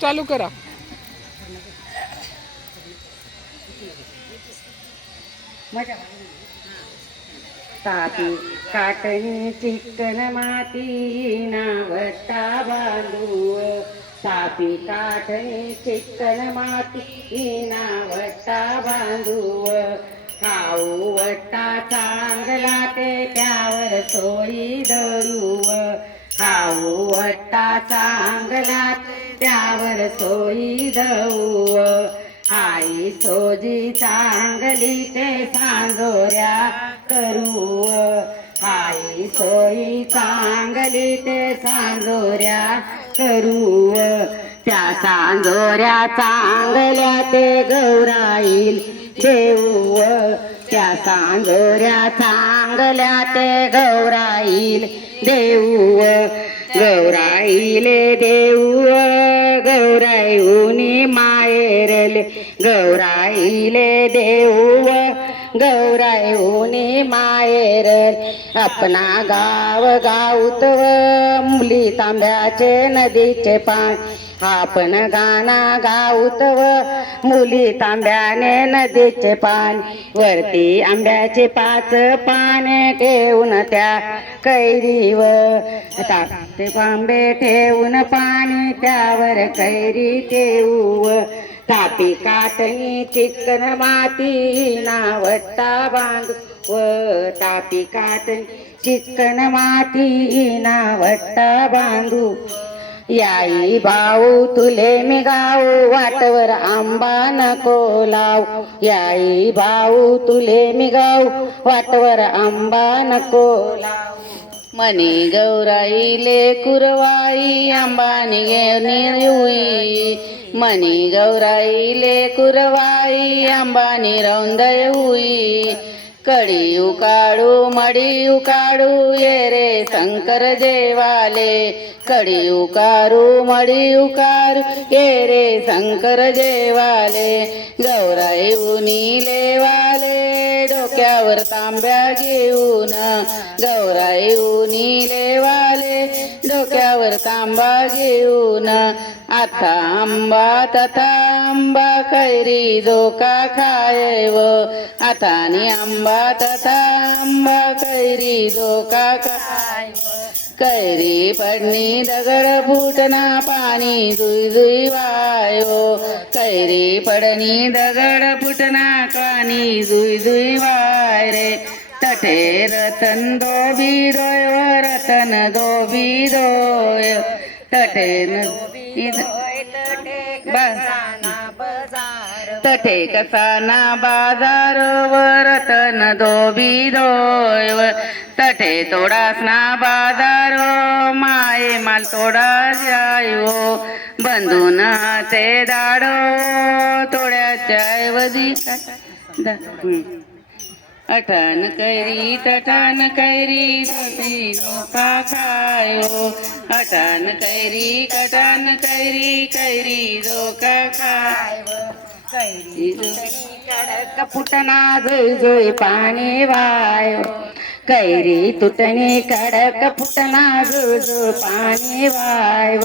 चालू करा. तापी काटणी चिकन माती नावटा बांधू. तापी काटणी चिकन माती नावटा बांधू. खाऊ वट्टा चांगला ते त्यावर सोयी धरू. खाऊ वट्टा चांगला त्यावर सोयी धरू. आई सोजी चांगली ते सांजोऱ्या करू. आई सोयी चांगली ते सांजोऱ्या करू. त्या सांजोऱ्या चांगल्या ते गौराईल देऊ. त्या सांजोऱ्या चांगल्या ते गौराईल देऊ. गौराईले देऊ गौराईहुनी माहेरले. गौराईले देऊ गौराईहुनी माहेरले. आपणा गाव गाऊतव मुली तांब्याचे नदीचे पाणी. आपण गाणा गाऊतव मुली तांब्याने नदीचे पाणी. वरती आंब्याचे 5 पाने ठेवून त्या कैरीवर. ते आंबे ठेवून पाणी त्यावर कैरी ठेवू. तापी काटणी चिकन माती नावटा बांधू. तापी काटणी चिकन माती नावटा बांधू. याई भाऊ तुले मी गाऊ वाटवर आंबा नको लाव. याई भाऊ तुले मी गाऊ वाटवर आंबा नको लाव. मनी गौराईले कुरवाई आंबानी घेऊन. मनी गौराईले कुरवाई आंबानी रौंदय हुई. कडी उकाडू मडी उकाडू ये रे शंकर जेवाले. कडी उकारू मडी उकारू ये रे शंकर जेवाले. गौराई उनीले वाले डोक्यावर तांब्या घेऊन. गौराई उनीले वाले डोक्यावर तांबा घेऊन. आता आंबा तथा आंबा कैरी धोका खायव. आतानी आंबा तथा आंबा कैरी धोका खायव. कैरी पडणी दगड फुटना पाणी जुई जुई वायो. कैरी पडणी दगड फुटना पाणी जुई जुई वाय रे. तठे रतन दोबी दोय व रतन दोबी दोय. तठे तठे कसाना बाजार व रतन दोबी दोय. तठे तोडासना बाजार माये माल तोडा जायो. बंधून ते दाडो तोड्याच्या ऐवजी अठन कैरी तठन कैरी तटी धोका खायो. अठन कैरी कठन कैरी कैरी धोका खायो. कैरी कडक फुटना जुई जुई पाणी वायो. कैरी तुटणी कडक फुटना जुई जुई पाणी वायो.